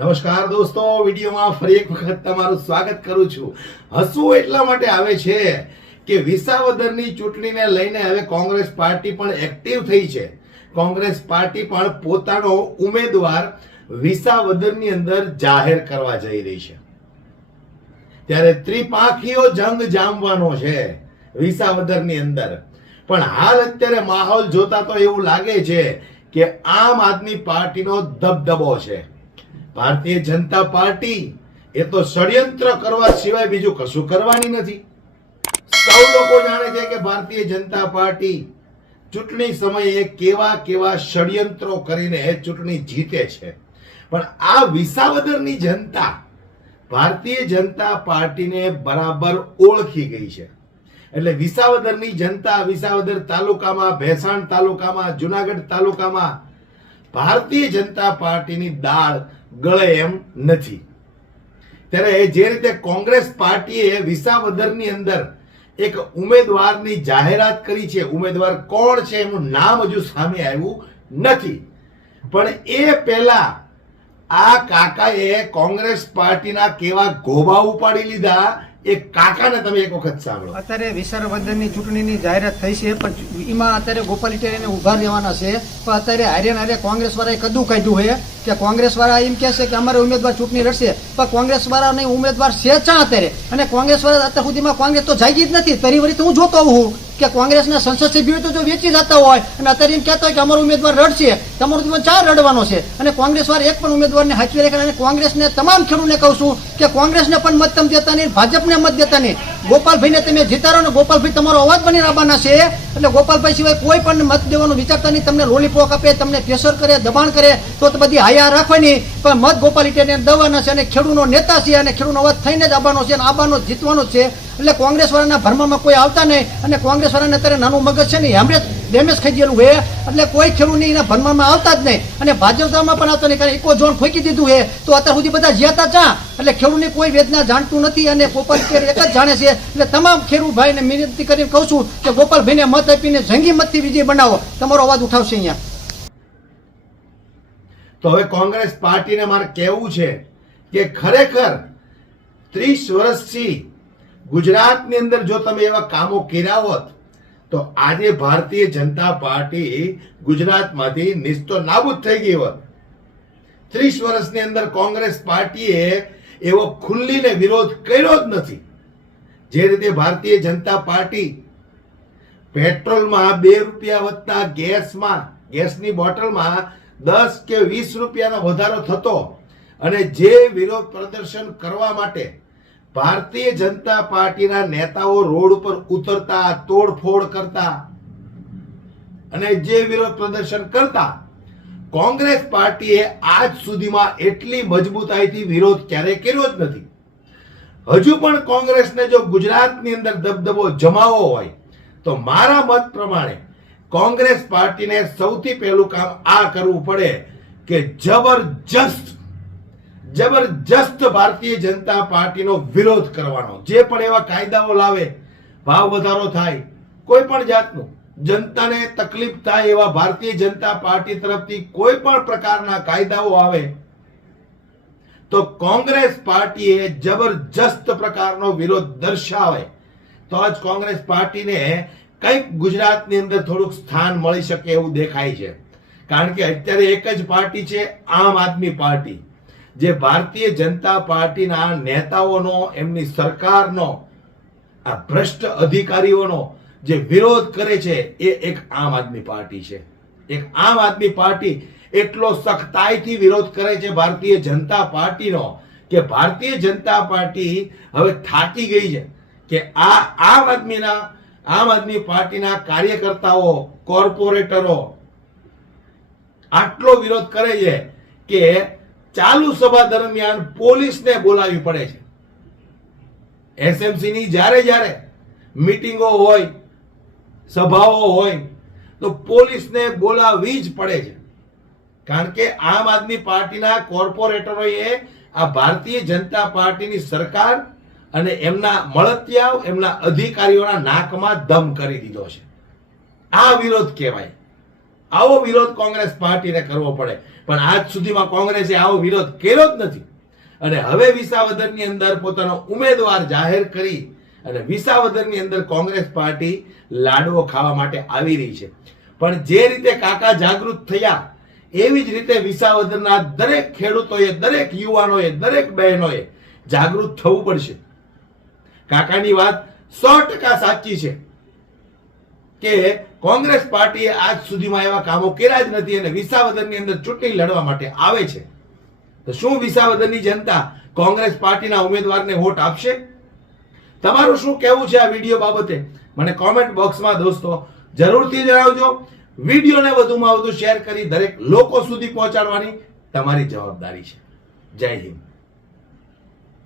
નમસ્કાર દોસ્તો, વિડીયોમાં ફરી એક વખત તમારું સ્વાગત કરું છું. હસવું એટલા માટે આવે છે કે વિસાવદરની ચૂંટણીને લઈને હવે કોંગ્રેસ પાર્ટી પણ એક્ટિવ થઈ છે. કોંગ્રેસ પાર્ટી પણ પોતાનો ઉમેદવાર વિસાવદરની અંદર જાહેર કરવા જઈ રહી છે. ત્યારે ત્રિપાંખીયો જંગ જામવાનો છે વિસાવદરની અંદર. પણ હાલ અત્યારે માહોલ જોતા તો એવું લાગે છે કે આમ આદમી પાર્ટીનો દબદબો છે. ભારતીય જનતા પાર્ટી એ તો ષડયંત્ર કરવા સિવાય બીજું કશું કરવાની નથી. સૌ લોકો જાણે છે કે ભારતીય જનતા પાર્ટી ચૂંટણી સમયે કેવા કેવા ષડયંત્રો કરીને ચૂંટણી જીતે છે. પણ આ વિસાવદરની જનતા ભારતીય જનતા પાર્ટીને બરાબર ઓળખી ગઈ છે. એટલે વિસાવદરની જનતા વિસાવદર તાલુકામાં, ભેસાણ તાલુકામાં, જુનાગઢ તાલુકામાં ભારતીય જનતા પાર્ટીની દાળ ગળે એમ નથી. ત્યારે જે રીતે કોંગ્રેસ પાર્ટીએ વિસાવદરની અંદર એક ઉમેદવારની જાહેરાત કરી છે, ઉમેદવાર કોણ છે એનું નામ હજુ સામે આવ્યું નથી. પણ એ પહેલા આ કાકાએ કોંગ્રેસ પાર્ટીના કેવા ગોબા ઉપાડી લીધા એ કાકાને તમે એક વખત સાંભળો. અત્યારે વિસાવદરની ચૂંટણીની જાહેરાત થઈ છે, પણ એમાં અત્યારે ગોપાલ ઇટાલિયાને ઉભા રહેવાના છે. પણ અત્યારે હારે કોંગ્રેસ વાળાએ કદું કાઢ્યું છે કે કોંગ્રેસ વાળા એમ કહે છે કે અમારે ઉમેદવાર ચૂંટણી લડશે, પણ કોંગ્રેસ વાળા નહીં ઉમેદવાર છે ચા અત્યારે. અને કોંગ્રેસ વાળા અત્યાર સુધીમાં કોંગ્રેસ તો જાગી જ નથી. તરી વળી તો હું જોતો હોઉં કે કોંગ્રેસના સંસદ સભ્યો તો જો વેચી જતા હોય અને અત્યારે એમ કહેતા હોય કે અમારો ઉમેદવાર રડશે, તમારો ઉમેદવાર ચા રડવાનો છે. અને કોંગ્રેસ વાળા એક પણ ઉમેદવારને હાચવી રાખે. અને કોંગ્રેસને તમામ ખેડૂતને કહું છું કે કોંગ્રેસને પણ મત તમે દેતા નહીં, ભાજપને મત દેતા નહીં. ગોપાલભાઈને તમે જીતાડો ને ગોપાલભાઈ તમારો અવાજ બની આવવાના છે. એટલે ગોપાલભાઈ સિવાય કોઈ પણ મત દેવાનું વિચારતા નહીં. તમને લોલીપોક આપે, તમને પ્રેશર કરે, દબાણ કરે તો બધી હાયા રાખવાની. પણ મત ગોપાલ ઇટાલિયાને દેવાના છે. અને ખેડૂતનો નેતા છે અને ખેડૂતનો અવાજ થઈને જ આવવાનો છે અને આવવાનો જીતવાનો છે. એટલે કોંગ્રેસ વાળાના ભરમામાં કોઈ આવતા નહીં. અને કોંગ્રેસ વાળાને અત્યારે નાનું મગજ છે ને હેમરેજ ડેમેજ ખાઈ ગયેલું છે. એટલે કોઈ ખેડૂતની એના ભરમામાં આવતા જ નહીં. અને ભાજપમાં પણ આવતા નહીં. કારણ ઇકો ઝોન ફોકી દીધું છે તો અત્યાર સુધી બધા જ્યાતા ચા. એટલે ખેડૂતની કોઈ વેદના જાણતું નથી અને ગોપાલ ઇટાલિયા એક જ જાણે છે. એટલે તમામ ખેડૂત ભાઈને વિનંતી કરીને કહું છું કે ગોપાલભાઈને મત આપીને જંગી મતથી વિજય બનાવો. તમારો અવાજ ઉઠાવશે અહીંયા. તો હવે કોંગ્રેસ પાર્ટીને મારે કહેવું છે કે ખરેખર 30 વર્ષથી ગુજરાતની અંદર જો તમે એવા કામો કર્યા હોત તો આજે ભારતીય જનતા પાર્ટી ગુજરાતમાંથી નિસ્તો નાબૂદ થઈ ગઈ હોત. 30 વર્ષની અંદર કોંગ્રેસ પાર્ટીએ એવો ખુલ્લીને વિરોધ કર્યો જ નથી. જે રીતે ભારતીય જનતા પાર્ટી પેટ્રોલમાં 2 રૂપિયા વધતા ગેસની બોટલમાં 10 કે 20 રૂપિયાનો વધારો થતો અને જે વિરોધ પ્રદર્શન કરવા માટે ભારતીય જનતા પાર્ટીના નેતાઓ રોડ ઉપર ઉતરતા, તોડફોડ કરતા અને જે વિરોધ પ્રદર્શન કરતા, કોંગ્રેસ પાર્ટીએ આજ સુધીમાં એટલી મજબૂતાઈથી વિરોધ ક્યારેય કર્યો જ નથી. હજુ પણ કોંગ્રેસને જો ગુજરાતની અંદર દબદબો જમાવવો હોય તો મારા મત પ્રમાણે કોંગ્રેસ પાર્ટીને સૌથી પહેલું કામ આ કરવું પડે કે જબરજસ્ત ભારતીય જનતા પાર્ટીનો વિરોધ કરવાનો. જે પણ એવા કાયદાઓ લાવે, ભાવ વધારો થાય, કોઈ પણ જાતનું જનતાને તકલીફ થાય એવા ભારતીય જનતા પાર્ટી તરફથી કોઈ પણ પ્રકારના કાયદાઓ આવે તો કોંગ્રેસ પાર્ટીએ જબરજસ્ત પ્રકારનો વિરોધ દર્શાવે તો જ કોંગ્રેસ પાર્ટીને કંઈક ગુજરાતની અંદર થોડુંક સ્થાન મળી શકે એવું દેખાય છે. કારણ કે અત્યારે એક જ પાર્ટી છે, આમ આદમી પાર્ટી, જે ભારતીય જનતા પાર્ટીના નેતાઓનો, એમની સરકારનો, આ ભ્રષ્ટ અધિકારીઓનો જે વિરોધ કરે છે એ એક આમ આદમી પાર્ટી છે. એક આમ આદમી પાર્ટી એટલો સખ્તાઈથી વિરોધ કરે છે ભારતીય જનતા પાર્ટીનો કે ભારતીય જનતા પાર્ટી હવે થાકી ગઈ છે કે આ આમ આદમી પાર્ટીના કાર્યકર્તાઓ, કોર્પોરેટરો આટલો વિરોધ કરે છે કે ચાલુ સભા દરમિયાન પોલીસને બોલાવવી પડે છે. એસએમસી ની જ્યારે મીટિંગો હોય, સભાઓ હોય તો પોલીસને બોલાવવી જ પડે છે. કારણ કે આમ આદમી પાર્ટીના કોર્પોરેટરોએ આ ભારતીય જનતા પાર્ટીની સરકાર અને એમના મળતિયાઓ, એમના અધિકારીઓના નાકમાં દમ કરી દીધો છે. આ વિરોધ કહેવાય. આવો વિરોધ કોંગ્રેસ પાર્ટીને કરવો પડે. પણ આજ સુધીમાં કોંગ્રેસે આવો વિરોધ કર્યો જ નથી. અને હવે વિસાવદરની અંદર પોતાનો ઉમેદવાર જાહેર કરી અને વિસાવદરની અંદર કોંગ્રેસ પાર્ટી લાડવો ખાવા માટે આવી રહી છે. પણ જે રીતે કાકા જાગૃત થયા એવી જ રીતે વિસાવદરના દરેક ખેડૂતોએ, દરેક યુવાનોએ, દરેક બહેનોએ જાગૃત થવું પડશે. કાકાની વાત 100% સાચી છે કે કોંગ્રેસ પાર્ટીએ આજ સુધીમાં એવા કામો કર્યા જ નથી અને વિસાવદરની અંદર ચૂંટણી લડવા માટે આવે છે. તો શું વિસાવદરની જનતા કોંગ્રેસ પાર્ટીના ઉમેદવારને વોટ આપશે? તમારું શું કહેવું છે આ વિડીયો બાબતે મને કોમેન્ટ બોક્સમાં દોસ્તો જરૂરથી જણાવજો. વિડીયોને વધુમાં વધુ શેર કરી દરેક લોકો સુધી પહોંચાડવાની તમારી જવાબદારી છે. જય હિન્દ.